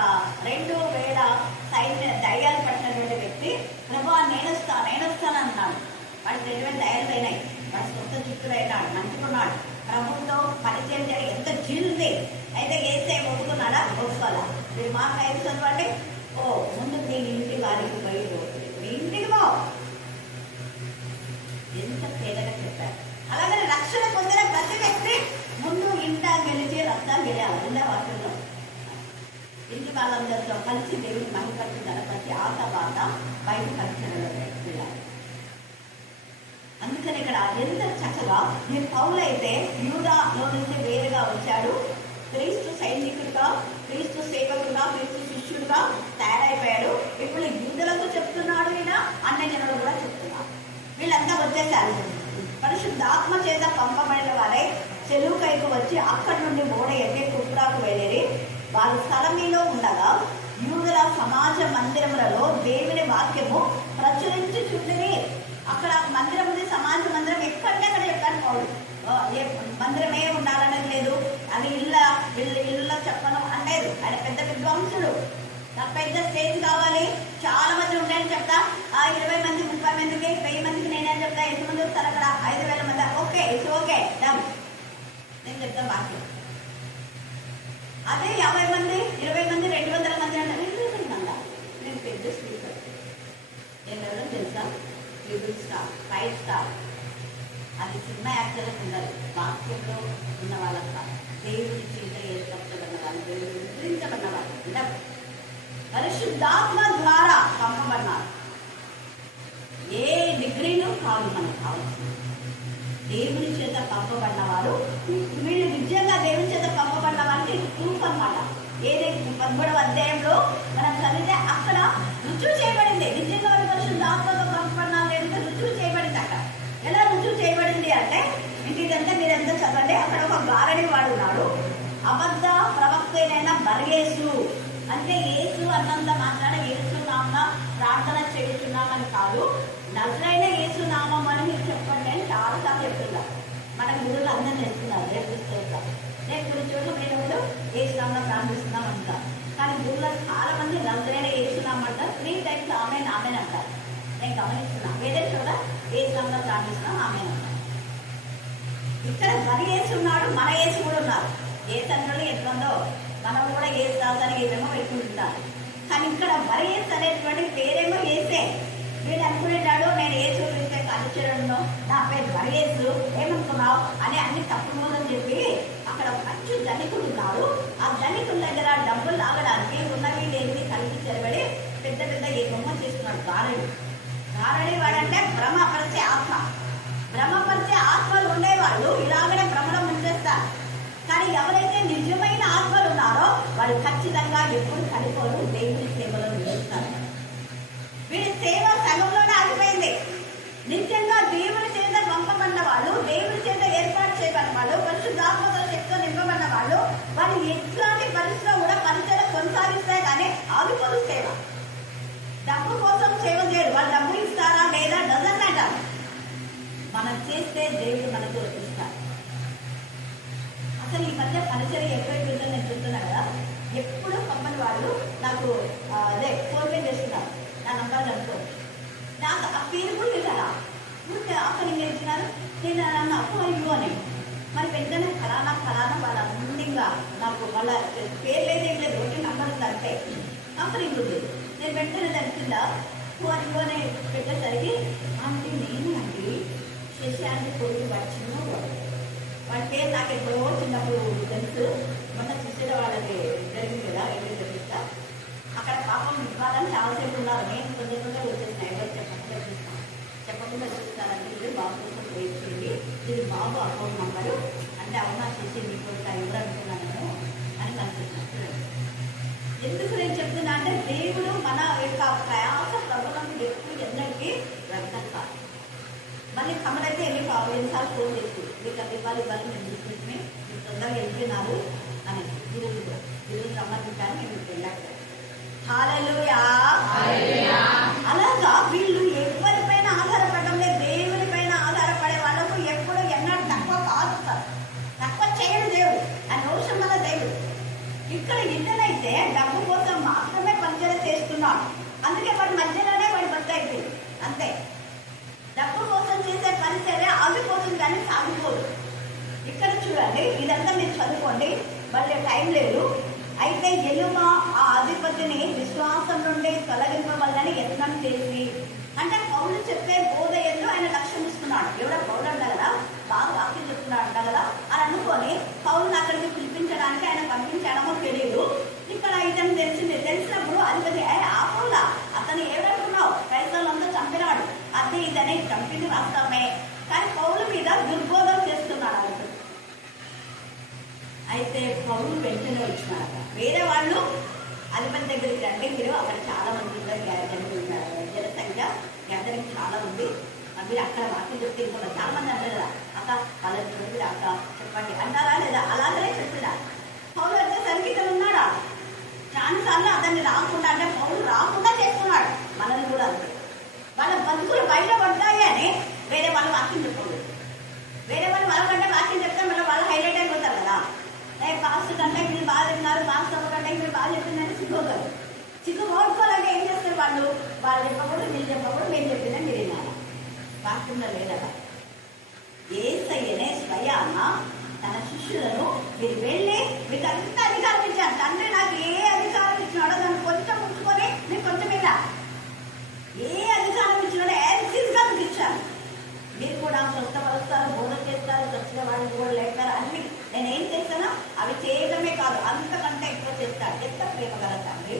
2000 దయ్యాలు పట్టినటువంటి వ్యక్తి ప్రభువా నేనొస్తాను అన్నాడు. వాడికి 2000 దయ్యాలు అయినాయి. వాడి సొంత చిత్తులు అయినాడు, మంచుకున్నాడు. ప్రభుత్వం పరిచయం చేయాలి ఎంత జీలుంది. అయితే యేసే ఒప్పుకున్నాడా? ఒప్పుకోవాలా? మీరు మాట 5 చదవండి. ముందు నీ ఇంటి వారికి పోయి మీ ఇంటికి పో. ఎంత తేలిగా చెప్పారు. అలాగే రక్షణ పొందిన ప్రతి వ్యక్తి ముందు ఇంట గెలిచి రక్తం గెలియాలి. ఉండే వాటిల్లో ఇంటి వాళ్ళందరితో కలిసి దేవుని మహిమపరిచి గణపతి ఆ తర్వాత బయట పరిచయలో వెళ్ళాలి. అందుకని ఇక్కడ ఎంత చక్కగా ఈ పౌలైతే యూదాలో నుంచి వేరుగా వచ్చాడు. క్రీస్తు సైనికుడుగా, క్రీస్తు సేవకుడుగా, క్రీస్తు శిష్యుడుగా తయారైపోయాడు. ఇప్పుడు యూదులకు చెప్తున్నాడు, ఈయన అన్ని జనులు కూడా చెప్తున్నాడు. వీళ్ళంతా వచ్చేసారు. పరిశుద్ధాత్మ చేత పంపబడిన వారే చెరువుకైకు వచ్చి అక్కడి నుండి ఓడ ఎక్కి కుట్రాకు వెళ్ళి వారు స్థలమీలో ఉండగా యూదుల సమాజ మందిరములలో దేవుని వాక్యము ప్రచురించుచుండిరి. అక్కడ మందిరముది మందిరమే ఉండాలనేది లేదు. అది ఇళ్ళ చెప్పడం అనలేదు. ఆయన పెద్ద విద్వాంసుడు. నాకు పెద్ద స్టేజ్ కావాలి, చాలా మంది ఉంటాయని చెప్తా. 20 మంది 30 మందికి 1000 మందికి నేనేం చెప్తా, ఎంతమంది వస్తారు అక్కడ? 5000 మంది. Okay, it's okay, done. నేను చెప్తా వాక్యం. అదే 50 మంది 20 మంది 200 మంది అంటే నేను పెద్ద స్పీకర్. నేను ఎవరో తెలుసా? Triple star, 5 star. అది సినిమా యాక్టర్లకు ఉండాలి, వాక్యంలో ఉన్న వాళ్ళకి కాదు. దేవుడి చేత ఏర్పరచబడిన వాళ్ళు, దేవుడు ముద్రించబడిన వాళ్ళు ఉండరు. పరిశుద్ధాత్మ ద్వారా పంపబడినారు. ఏ డిగ్రీను కాదు మనకు కావాల్సింది. దేవుని చేత పంపబడిన వారు. వీళ్ళు నిజంగా దేవుని చేత పంపబడిన వారికి ప్రూఫ్ అన్నమాట. ఏదైతే 13వ అధ్యాయంలో మనం చదివితే అక్కడ రుజువు చేయబడింది. నిజంగా వాళ్ళు పరిశుద్ధాత్మతో పంపబడినారు లేదంటే రుజువు చేయబడింది. అక్కడ ఎలా రుజువు చేయబడింది అంటే, ఇదంతా మీరంతా చదవండి. అక్కడ ఒక గారడి వాడు ఉన్నాడు. అబద్ధ ప్రవక్తైన బర్యేసు అంటే యేసు అన్నంత మాత్రాన యేసు నామన ప్రార్థన చేస్తున్నామని కాదు, నజరైన యేసు నామం అని మీరు చెప్పండి అని చాలాసార్లు చెప్తున్నారు. మన గురువులు అందరూ నేర్చుకున్నారు. రేపు కొన్ని చోట్ల మేము యేసు నామన ప్రార్థిస్తున్నాం అంటారు. కానీ గురువులు చాలా మంది నజరైన యేసు నామం అంటారు. 3 టైమ్స్ ఆమెన్ ఆమెన్ అంటారు. నేను గమనిస్తున్నాను. వేరే చోట యేసు నామన ప్రార్థిస్తున్నాం ఆమెన్ అంటారు. ఇక్కడ మన యేసు ఉన్నాడు, మన యేసు కూడా ఉన్నారు. ఏ తండ్రులు ఎట్లుందో మనం కూడా ఏసు దాసని ఏమేమో పెట్టుకుంటున్నారు. కానీ ఇక్కడ మరి ఏసు అనేటువంటి పేరేమో ఏసే. వీడు అనుకునేటాడు, నేను ఏసు చూస్తే కలుచడంలో నా పేరు మరి ఏసు ఏమనుకున్నావు అని అన్ని తప్పుడు మోదని చెప్పి అక్కడ మంచి ధనికుడు ఉన్నాడు. ఆ ధనికుల దగ్గర డబ్బులు లాగడానికి ఉన్నవి లేనివి కలిసి చెరబడి పెద్ద పెద్ద ఏ బొమ్మ చేస్తున్నాడు. గారడి వాడంటే భ్రమపరిచే ఆత్మ. భ్రమపరిచే ఆత్మలు ఉండేవాళ్ళు ఇలాగనే భ్రమలో ముంచేస్తారు. కానీ ఎవరైతే నిజమైన ఆత్మలు ఉన్నారో వాళ్ళు ఖచ్చితంగా ఎప్పుడు కడిపోరు, దేవుని సేవలో నిలుస్తారు. వీడి సేవ సగంలోనే ఆగిపోయింది. నిజంగా దేవుని చేత పంపబడిన వాళ్ళు, దేవుని చేత ఏర్పాటు చేయబడిన వాళ్ళు, పరిశుద్ధాత్మతో శక్తితో నింపబడిన వాళ్ళు, వాళ్ళు ఎట్లాంటి పరిస్థితిలో కూడా పరిచయం కొనసాగిస్తాయి. కానీ ఆగిపోదు సేవ. డబ్బు కోసం సేవ చేయరు. వాళ్ళు డబ్బు ఇస్తారా లేదా డజన్ మ్యాటర్. మనం చేస్తే దేవుడు మనకు ఇస్తారు. అసలు ఈ మధ్య పరిచయం ఎక్కువైపోయిందో నేను చూస్తున్నా కదా. ఎప్పుడు పంపని వాళ్ళు నాకు అదే ఫోన్ పే చేస్తున్నారు. నా నంబర్ కనుక్కో. నాకు ఆ పేరు కూడా తెలియదా? అక్కడ ఏం చేస్తున్నారు, నేను నన్ను అప్పు ఇవ్వు అని. మరి వెంటనే ఫలానా వాళ్ళ ముందుగా నాకు వాళ్ళ పేరు ఏం లేదు, ఒకటి నంబర్ ఉంది అంతే. అప్పుడు ఇంకొంది. నేను వెంటనే దాని కింద ఫోన్ ఇవ్వు అని పెట్టేసరికి, అంటే నేను అండి శశాంతి కొడుకు వచ్చిన వాళ్ళ పేరు నాకు ఎప్పుడో చిన్నప్పుడు తెలుసు. మొన్న చూసేట వాళ్ళకి జరిగింది కదా, ఎప్పుడు తెలుస్తా. అక్కడ పాపం ఇవ్వాలని చాలాసేపు ఉన్నారు. నేను కొంచెం వచ్చేసిన ఎవరు చెప్పకుండా చూస్తారంటే ఇది బాబు కోసం వేయించింది, ఇది బాబు అకౌంట్ నంబరు అంటే అవునా చేసి మీకు ఎవరు అనుకున్నాను అని కనిపిస్తున్నాను. ఎందుకు నేను చెప్తున్నా అంటే దేవుడు మన యొక్క ప్రయాస ప్రభుత్వం ఎప్పుడు ఎన్నటికీ వ్యర్థం కాదు. మళ్ళీ కమలైతే ఎన్నిసార్లు ఫోన్ చేసి మీకు అది ఇవ్వాలి మేము తీసుకుంటే మీరు తొందరగా వెళ్ళిపోయినారు అని ఈరోజు రమ్మంటారు. మేము వెళ్ళారు. హల్లెలూయా. అలాగా వీళ్ళు ఎవరిపైన ఆధారపడడం లేదు, దేవుని పైన ఆధారపడే వాళ్ళకు ఎప్పుడు ఎన్నడూ తక్కువ కాదు, తక్కువ చేయడు దేవుడు. ఆ నోషన్ వల్ల దేవుడు. ఇక్కడ ఇతనైతే డబ్బు కోసం మాత్రమే పరిచయం చేస్తున్నాడు. అందుకే వాడి మధ్యలోనే వాడి బస్సు అయిపోయింది అంతే. డబ్బు కోసం చేసే పరిచర్య ఆగిపోతుంది కానీ సాగిపోదు. ఇక్కడ చూడండి, ఇదంతా మీరు చదువుకోండి, మళ్ళీ టైం లేదు. అయితే ఎలుమ ఆ అధిపతిని విశ్వాసం నుండి తొలగింపవల్లని యత్నం చేసి, అంటే పౌలు చెప్పే బోధ ఎందు ఆయన లక్ష్యం ఇస్తున్నాడు. ఎవడో పౌలు అంట కదా, బాగా వాక్యం చెప్తున్నాడు అంట కదా అని అనుకొని పౌరుని అక్కడికి పిలిపించడానికి ఆయన పంపించడమో తెలియదు. ఇక్కడ ఇతను తెలిసినప్పుడు అధిపతి ఆ పౌలా అతను ఏమనుకున్నావు, రైతులంతా చంపినాడు, అది ఇదని చంపింది వాస్తవమే, కానీ పౌలు మీద దుర్బోధం చేస్తున్నాడు అధిపతి. అయితే పౌలు వెంటనే వచ్చినారు. వేరే వాళ్ళు అధిపతి దగ్గరికి రండి, మీరు అక్కడ చాలా మంది జనసంఖ్య గ్యాదరింగ్ చాలా ఉంది, మీరు అక్కడ వాక్యం చెప్తే ఇంకా చాలా మంది అంటారు కదా, అక్క వాళ్ళని చూడండి అక్క చెప్పండి అంటారా లేదా? అలాగనే చెప్పినా పౌలు వచ్చేసరికి ఇతను ఉన్నాడా? చాలాసార్లు అతన్ని రాకుండా అంటే పౌలు రాకుండా చేస్తున్నాడు. మనల్ని కూడా అంతే. వాళ్ళ బతుకులు బయట పడ్డాయి అని వేరే వాళ్ళు వాక్యం చెప్పకూడదు. వేరే వాళ్ళు వాళ్ళకంటే వాక్యం చెప్తే మళ్ళీ వాళ్ళ వాళ్ళు చెప్పకూడదు, మీరు చెప్పకూడదు, మేము చెప్పిందే మీరు వినాలి. వాక్యంలో లేదట. యేసయ్యనే స్వయాన తన శిష్యులను మీరు వెళ్ళి మీకు అంత అధికారం ఇచ్చాను, తండ్రి నాకు ఏ అధికారం ఇచ్చినాడో దాన్ని కొంచెం ఉంచుకొని మీకు కొంచెం మీద ఏ అధికారం ఇచ్చినాడో యాక్సిస్గా మీకు ఇచ్చాను. మీరు కూడా స్వస్థపరుస్తారు, బోధ చేస్తారు, చచ్చిన వాళ్ళని కూడా లేస్తారు. అన్ని నేనేం చేస్తానో అవి చేయడమే కాదు, అంతకంటే ఎక్కువ చేస్తాను. ఎంత ప్రేమ గల తండ్రి!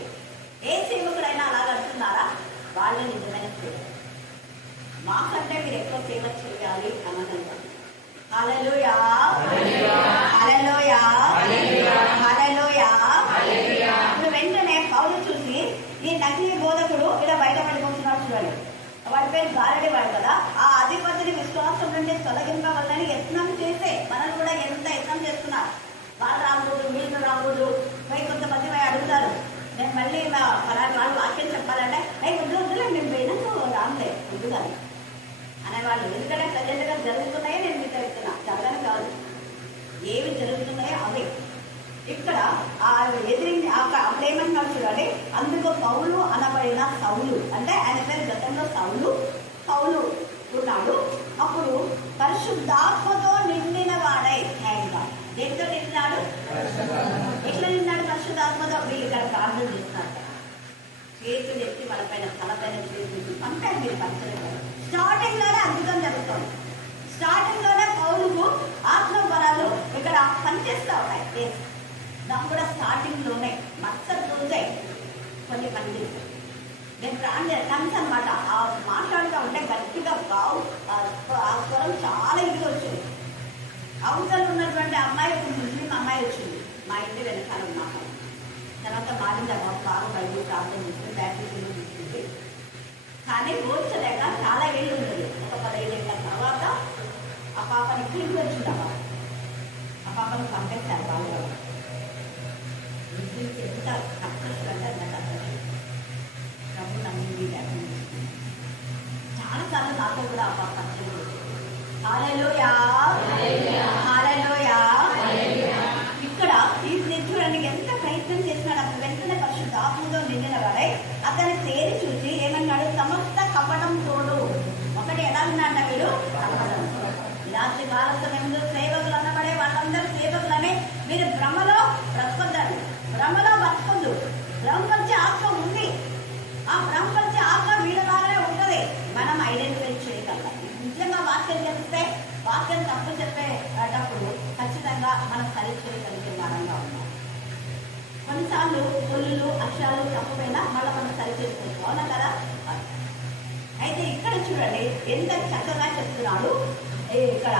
ఏ సేవకుడైనా అలాగ అంటున్నారా? వాళ్ళే నిజమైన సేవ. మాకంటే మీరు ఎక్కువ సేవ చేయాలి అన్నదంట. హల్లెలూయా, హల్లెలూయా, హల్లెలూయా. ఇప్పుడు వెంటనే పౌలు చూసి ఈ నకిలీ బోధకుడు ఇలా బయట పడిపోతున్నాడు చూడండి. వాడి పేరు గారడి వాడు కదా. ఆ అధిపతిని విశ్వాసం నుండి తొలగింపవాలని యత్నం చేస్తే మనం కూడా ఎంత యత్నం చేస్తున్నారు. వాళ్ళు రాకూడదు, వీళ్ళు రాకూడదు. పోయి కొంతమంది పోయి అడుగుతారు, నేను మళ్ళీ వాళ్ళు వాక్యం చెప్పాలంటే వద్దులే మేము పోయినాక రాములే వద్దు కానీ అనేవాళ్ళు. ఎందుకంటే ప్రజెంట్గా జరుగుతున్నాయో నేను మీతో చెప్తున్నా, జరగని కాదు, ఏవి జరుగుతున్నాయో అవి. ఇక్కడ ఆ ఎదిరింది అప్పుడు ఏమన్నాడు చూడండి. అందుకు పౌలు అనబడిన సౌలు, అంటే ఆయన పేరు గతంలో పౌలు ఉన్నాడు. అప్పుడు పరిశుద్ధాత్మతో నిండిన వాడై, దేంతో నిండినాడు? ఎట్లా నిన్నాడు పరిశుద్ధాత్మతో? వీళ్ళు ఇక్కడ ప్రార్థన చేస్తున్నారు. చేతులు ఎత్తి వాళ్ళపైన తలపైన చేతులు అంటే మీరు పరిచయం. స్టార్టింగ్ లోనే అద్భుతం జరుగుతుంది. స్టార్టింగ్ లోనే పౌలుకు ఆత్మ బలాలు ఇక్కడ పనిచేస్తూ ఉన్నాయి. నాకు కూడా స్టార్టింగ్ లోనే మత్సర్ రోజే కొన్ని పనిచేస్తాయి. నేను కన్స్ అనమాట. ఆ మాట్లాడుతూ ఉంటే గట్టిగా బావు ఆ స్వరం చాలా ఇదిగా వచ్చింది. అవతల ఉన్నటువంటి అమ్మాయి, ఒక ముస్లిం అమ్మాయి వచ్చింది మా ఇంటి వెనకాల ఉన్నాక. తర్వాత మారింది బాగా బయట ప్రార్థన చేసి బ్యాటరీలో తీసుకుంది. కానీ ఓర్చలేక చాలా ఏళ్ళు ఉంటుంది. ఒక 15 ఏళ్ళ తర్వాత ఆ పాపని ఇక్కడికి వచ్చింది. ఆ పాపను పంపేశారు వాళ్ళు. ఎంత కష్టం అంటే అంత కష్టం. ప్రభు నమ్మింది చాలా సార్లు నాతో కూడా ఆ పాప పరిచయం. హల్లెలూయా, హల్లెలూయా. ఇక్కడ ఈ చూడండి ఎంత ప్రయత్నం చేసినాడు. అప్పుడు వెంటనే పరిశుద్ధాత్మతో నిండిన వాడై అతన్ని తేరి చూసి ఏమన్నాడు? సమస్త కపటం తోడు. ఒకటి ఎలా ఉన్నాడ వీడు? కపటం. రాత్రి కాల సమయంలో సేవకులు అన్నబడే వాళ్ళందరూ సేవకులనే మీరు భ్రమలో బ్రతకొద్దండి. భ్రమలో బతకొద్దు. భ్రమ వచ్చే ఆత్మ ఉంది. ఆ భ్రమ వచ్చే ఆత్మ వీళ్ళ ద్వారానే ఉంటుంది. మనం ఐడెంటిఫై చేయగలం. నిజంగా వాక్యం చెప్తే, వాక్యం తప్పు చెప్పేటప్పుడు ఖచ్చితంగా మనం సరిచేయగలిగే వారంగా ఉన్నాం. కొన్నిసార్లు పొల్లులు అక్షరాలు తప్పుపోయినా మళ్ళీ మనం సరిచేసుకోవచ్చు. అవునా కదా? అయితే ఇక్కడ చూడండి ఎంత చక్కగా చెప్తున్నాడు. ఇక్కడ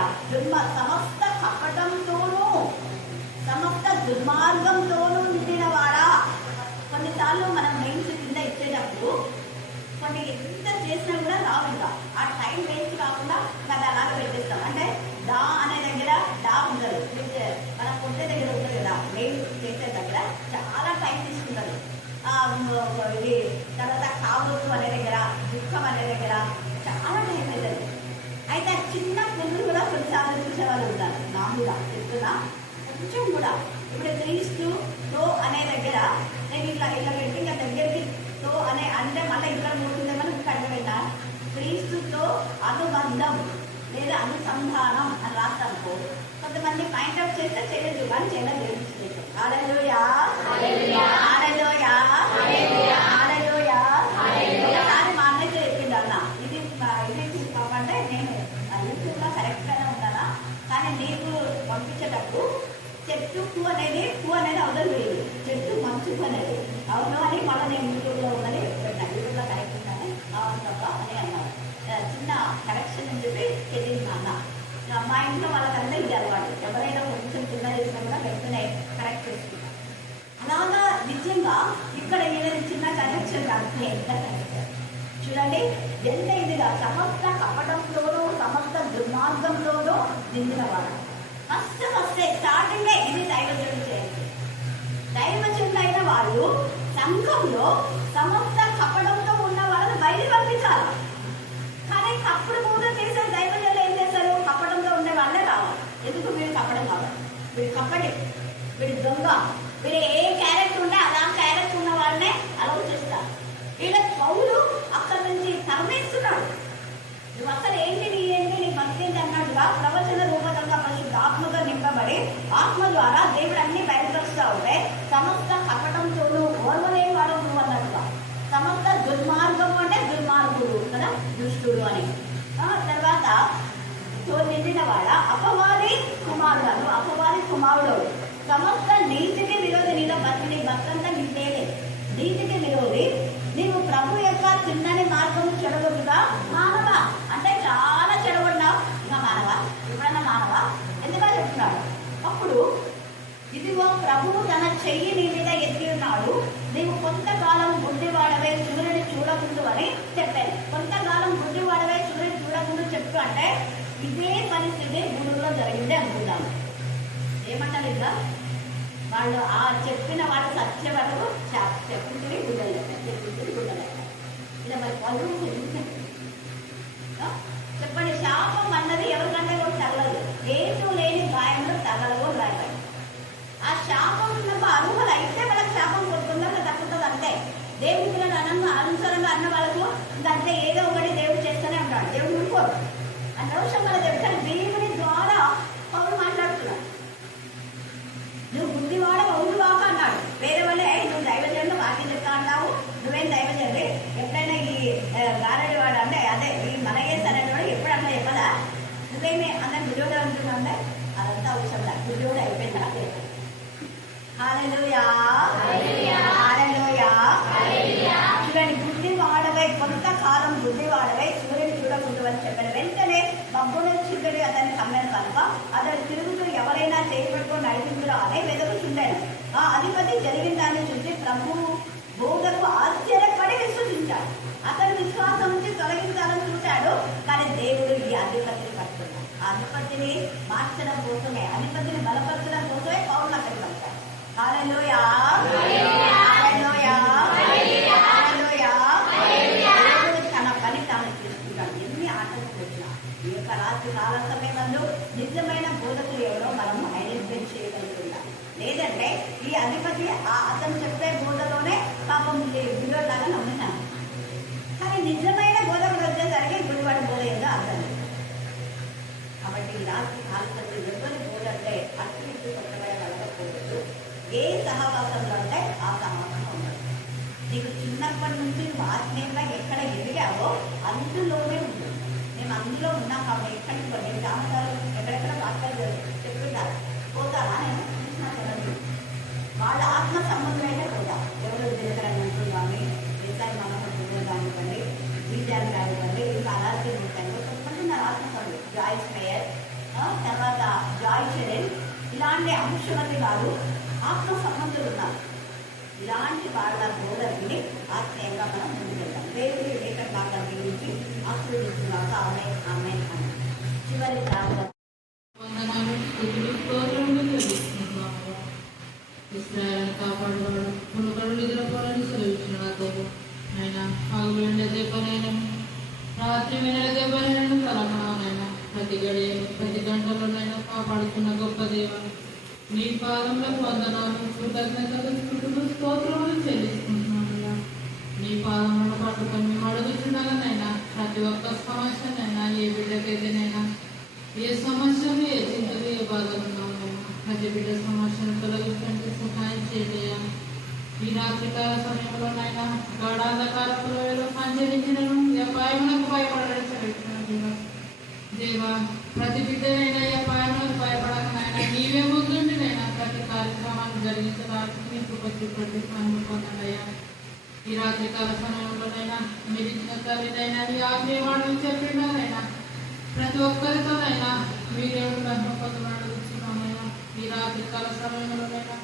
సమస్త కపటంతోనూ సమస్త దుర్మార్గంతోనూ నిండినవాడా. కొన్నిసార్లు మనం మెయిన్స్ కింద ఇచ్చేటప్పుడు కొన్ని ఎంత చేసినా కూడా రావు. ఇంకా ఆ టైం వేస్ట్ కాకుండా అది అలాగే పెట్టేస్తాం. అంటే డా అనే దగ్గర డా ఉండదు. మనం కొట్టే దగ్గర ఉంటుంది కదా, మెయిన్ చేసే దగ్గర చాలా టైం తీసుకుంటుంది. ఇది తర్వాత కావచ్చు అనే దగ్గర, దుఃఖం అనే దగ్గర చాలా టైం అవుతుంది. అయితే చిన్న పుల్లు కూడా కొన్నిసార్లు చూసేవాళ్ళు ఉంటారు. నా కూడా చెప్తున్నా కొంచెం కూడా. ఇప్పుడు క్రీస్తు తో అనే దగ్గర నేను ఇట్లా పెట్టి ఇంకా దగ్గరికి తో అనే అంటే మళ్ళీ ఇక్కడ పోతుందేమని అర్థమైనా. క్రీస్తుతో అనుబంధం లేదా అనుసంధానం అని రాస్తానుకో. కొంతమంది పాయింట్ అవుట్ చేస్తే చేయలేదు, కానీ చేయడం లేదు. హల్లెలూయా, హల్లెలూయా, హల్లెలూయా. ఒకసారి మా అన్నయ్య చెప్పింది అన్న, ఇది చూసుకోమంటే నేను యూట్యూబ్లో కరెక్ట్గానే ఉన్నానా, కానీ నీకు పంపించేటప్పుడు చెట్టు పు అనేది అవతల వేయదు, చెట్టు మంచు అనేది అవును అని మళ్ళీ నేను యూట్యూబ్లో ఉన్నది పెట్టాను. యూట్యూబ్లో కరెక్ట్ ఉందని అవును తప్ప అని అన్నారు. చిన్న కరెక్షన్ అని చెప్పి తెలియదు అన్న. మా ఇంట్లో వాళ్ళకందరూ ఇది అలవాటు. ఎవరైనా కొంచెం చిన్న చేసినా కూడా వెంటనే కరెక్ట్ చేసుకుంటారు. అలాగా నిజంగా ఇక్కడ ఏదైనా చిన్న కరెక్షన్ కాదు, ఎంత కరెక్షన్ చూడండి. ఎంత ఇదిగా సమస్త కపటంలోనూ సమస్త దుర్మార్గంలోనూ నిండినవాడు. ఫస్ట్ స్టార్టింగే ఇది దైవజనుడు చేయండి. దైవజనుడు అయిన వాళ్ళు సంఘంలో సమస్త కపటంతో ఉన్న వాళ్ళని బయలు పంపించాలి. కానీ తప్పుడు పూజ చేసే దైవజనులు ఏం చేస్తారు? కపటంతో ఉండే వాళ్ళే రావాలి. ఎందుకు? వీడు కపడం కావాలి, వీడు కప్పటి, వీడు దొంగ, వీడు ఏ క్యారెక్టర్ ఉంటే అలా క్యారెక్టర్ ఉన్న వాళ్ళనే అలౌ చేస్తారు. వీళ్ళ పౌలు అక్కడ అని. తర్వాత నిండిన వాడ అపవాది కుమారుడు సమస్త నీతికి విరోధి. నీలో నీ భక్తంతా నీతేలే నీతికి విరోధి. నీవు ప్రభు యొక్క తిన్నని మార్గము చెడగొట్టుగా మానవ అంటే చాలా చెడగొట్టినావు. ఇంకా మానవ ఎప్పుడన్నా మానవ ఎందుకని చెప్తున్నాడు. అప్పుడు ఇదిగో ప్రభువు తన చెయ్యి నీ మీద ఎత్తి ఉన్నాడు. నీవు కొంతకాలం గుడ్డివాడవై సూర్యుని చూడకుండు అని చెప్పాను. కొంతకాలం గుడ్డివాడవై సూర్యుని చూడకుండు చెప్పు అంటే ఇదే పరిస్థితి గుడులో జరిగింది అనుకుందాము. ఏమంటారు ఇలా వాళ్ళు ఆ చెప్పిన వాడు సత్య వరకు చెప్పుకుంటే గుడ్డలేక ఇలా మరి పలువు చెప్పండి. శాపం అన్నది ఎవరికంటే కూడా తగలదు. ఏటూ లేని గాయంలో తగలవు రాయబడి. ఆ శాపం అర్హులు అయితే వాళ్ళకి శాపం కొడుతుందో తప్పుతుంది అంతే. దేవుడి పిల్లలు అనుసరంగా అన్న వాళ్ళకు ఇంకంటే ఏదో ఒకటి దేవుడు చేస్తూనే ఉంటాడు. దేవుడు ఊరుకోడు. అనవసరం మన దగ్గర దేవుని ద్వారా పౌరులు మాట్లాడుతున్నాడు. నువ్వు బుద్ధివాడ పౌరులు వాక అన్నాడు. వేరే వాళ్ళే నువ్వు దైవజనుడు వాక్యం చెప్తా అంటావు. నువ్వేం దైవజనుడి ఎప్పుడైనా ఈ గారడి వాడు అంటే అదే ఈ మనగేస్తానని ఎప్పుడన్నా చెప్పదా? నువ్వేమి అందరు గుడివాడు అంటున్నా అంటే అదంతా అవసరం. గుడివాడు అయిపోయింది అదే. హల్లెలూయా హల్లెలూయా. చూడండి, బుద్ధివాడవై కొంతకాలం బుద్ధివాడవై సూర్యుని చూడకూడదు అని చెప్పాను. వెంటనే మబ్బును చీకటి అతన్ని కమ్మాను కనుక అతను తిరుగుతూ ఎవరైనా చేయబట్టుకొని నడిపించడం అనే వెదకుచుండాను. ఆ అధిపతి జరిగిన దాన్ని చూసి ప్రభు బోధకు ఆశ్చర్యపడి విశ్వసించాడు. అతని విశ్వాసం నుంచి తొలగించాలని చూశాడు. కానీ దేవుడు ఈ అధిపతిని పడుతున్నాడు. ఆ అధిపతిని మార్చడం కోసమే, అధిపతిని బలపరచడం కోసమే పౌరులు అక్కడికి పడతాడు. హల్లెలూయా హల్లెలూయా హల్లెలూయా. దేవుడు తన పని తాను చేసుకుంటాడు. ఎన్ని ఆటలు వచ్చినా ఈ యొక్క రాత్రి కాల సమయంలో నిజమైన బోధకులు ఎవరో మనము ఐడెంటిఫై చేయగలుగుతున్నాం. లేదంటే ఈ అధిపతి అతను చెప్పే బోధలోనే పాపం గుడిలాగా నమ్మినాను. కానీ నిజమైన బోధకుడు వచ్చేసరికి గుడివాడి బోధ ఏదో అర్థం లేదు. కాబట్టి ఈ రాత్రి కాలంలో ఎవరి బోధ అంటే అటు ఇటు కొత్తగా వెళ్ళకపోవచ్చు. ఏ సహవాసంలో అంటే ఆ సహవాసం ఉండదు. నీకు చిన్నప్పటి నుంచి నువ్వు ఆత్మీయంగా ఎక్కడ ఎదిగావో అందులోనే ఉంటుంది. మేము అందులో ఉన్నాం కాబట్టి ఎక్కడికి పోయి జామకాలు ఎక్కడెక్కడ వాక్యాలు చెప్తుంటారు. పోతారా? నేను చూసినట్టు వాళ్ళ ఆత్మ సంబంధమైతే పోతా. ఎవరు దినకరని అంటున్నామని దేశాన్ని మనకు కానివ్వండి, బీజాన్ని కానివ్వండి, ఇంకా అలాంటి ఉంటాయి. కొంతమంది నా ఆత్మ సంబంధం జాయిస్ మేయర్, తర్వాత జాయ్ చెరెన్, ఇలాంటి అంశవతి గారు ఆత్మ సంబంధులు ఉన్నారు. ఇలాంటి వాళ్ళ బోధకుని ఆత్మీయంగా మనం ముందుకెళ్తాం. దేవుడి లేఖన భాగాల గురించి ఆశీర్వదిస్తున్నాక ఆమె ఆమె అని చివరి కాపాడువాడు పునకడు నిద్రపోవాలని సెలవిచ్చినాడు. ఆయన ఆగులండే దెబ్బనైనా రాత్రి వినల దెబ్బనైనా తలమనైనా ప్రతి గడియలు ప్రతి గంటలోనైనా కాపాడుతున్న గొప్ప దేవుని నీ పాదములకు వందనాలు, కృతజ్ఞతలు, స్తుతులు, స్తోత్రములు చెల్లిస్తున్నాను. నీ పాదములను పట్టుకొని మేము అడుగుతుండగానైనా ప్రతి ఒక్క సమస్యనైనా ఏ బిడ్డకైతేనైనా ఏ సమస్యలు ఏ చింతలు ఏ బాధలు ఉన్నామైనా ప్రతి బిడ్డ సమస్యను తొలగించడానికి సహాయం చేయండి. ఈ రాత్రికాల సమయంలోనైనా గాఢాంధకారపులో సంచరించినను అపాయములకు భయపడడం దేవా, ప్రతి బిడ్డనైనా అపాయములకు భయపడకనైనా నీవే ముందుండినైనా ప్రతి కార్యక్రమాన్ని జరిగించడానికి నీ కృపతి పొందనయ్యా. ఈ రాత్రికాల సమయంలోనైనా మీరు ఇచ్చిన తల్లినైనా నీ ఆశయవాడని చెప్పిండనైనా ప్రతి ఒక్కరితోనైనా మీరేడు మహిమపొందమని ఇచ్చినామైనా. ఈ రాత్రికాల సమయంలోనైనా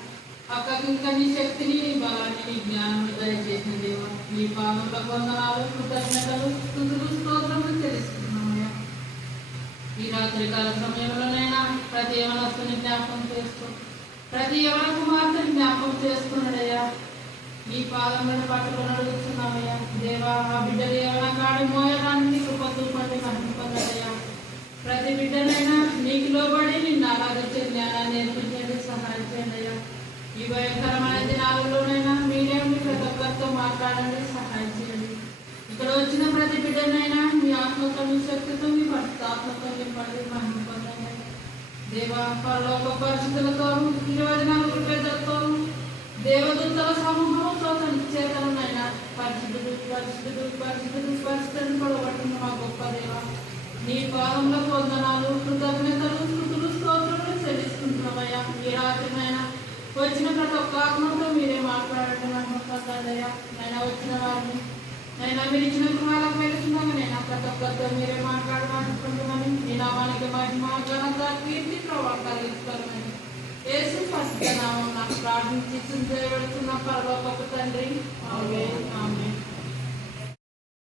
అక్కకి ఇంకా నీ శక్తిని, నీ బలాన్ని, నీ జ్ఞానాన్ని దయచేసిన దేవా, నీ పాదముల వందనాలు, కృతజ్ఞతలు, స్తుతులు, స్తోత్రములు తెలుస్తున్నామయ్యా. ఈ రాత్రికాల సమయంలోనైనా ప్రతి యవనస్తుని జ్ఞాపకం చేసుకో, ప్రతి యవన కుమార్తెని జ్ఞాపకం చేసుకున్నాడయ్యా. నీ పాదములను పట్టుకొని అడుగుతున్నామయ్యా దేవా. ఆ బిడ్డలు యవన కాడి మోయడానికి కృపతూపండి మహిమపొందయ్యా. ప్రతి బిడ్డనైనా నీకు లోబడి నిన్ను ఆరాధించే జ్ఞానాన్ని నేర్పించండి, సహాయం చేయండి అయ్యా. ఈ భయంకరమైన దినాలలోనైనా మీరే ప్రతి ఒక్కరితో మాట్లాడండి, సహాయం చేయండి. ఇక్కడ వచ్చిన ప్రతి బిడ్డనైనా మీ ఆత్మతో, మీ శక్తితో, మీ పరిశుద్ధాత్మతో నింపండి, మహిమ పొందండి దేవా. పరలోక పరిస్థితులతో, 24 పెద్దలతో, దేవదూతల సమూహంతో చేతనైనా పరిశుద్ధుడు పరిశుద్ధుడు పరిశుద్ధుడు పరిశుద్ధుని పొడగొట్టిన మా గొప్ప పరలోకంలో పొందనాలు కృతజ్ఞతలు స్తుతులు స్తోత్రములు చెల్లిస్తుంటున్నామయ్యా. ఈ రాత్రినైనా వచ్చిన ప్రతి ఒక్క ఆత్మతో మీరే మాట్లాడటం అనుకుంటున్నాయ్యా. నైనా వచ్చిన వారిని నైనా మీరు ఇచ్చిన గృహాలకు వెళ్తున్నాము. నేను ప్రతి ఒక్కరితో మీరే మాట్లాడమనుకుంటున్నాను. ఈ నామానికి మహిమ ఘనత కీర్తి ప్రభావం కలిగిస్తారని యేసు పరిశుద్ధ నామమున ప్రార్థించి చేయబడుతున్న పరలోకపు తండ్రి. ఆమేన్. ఆమేన్.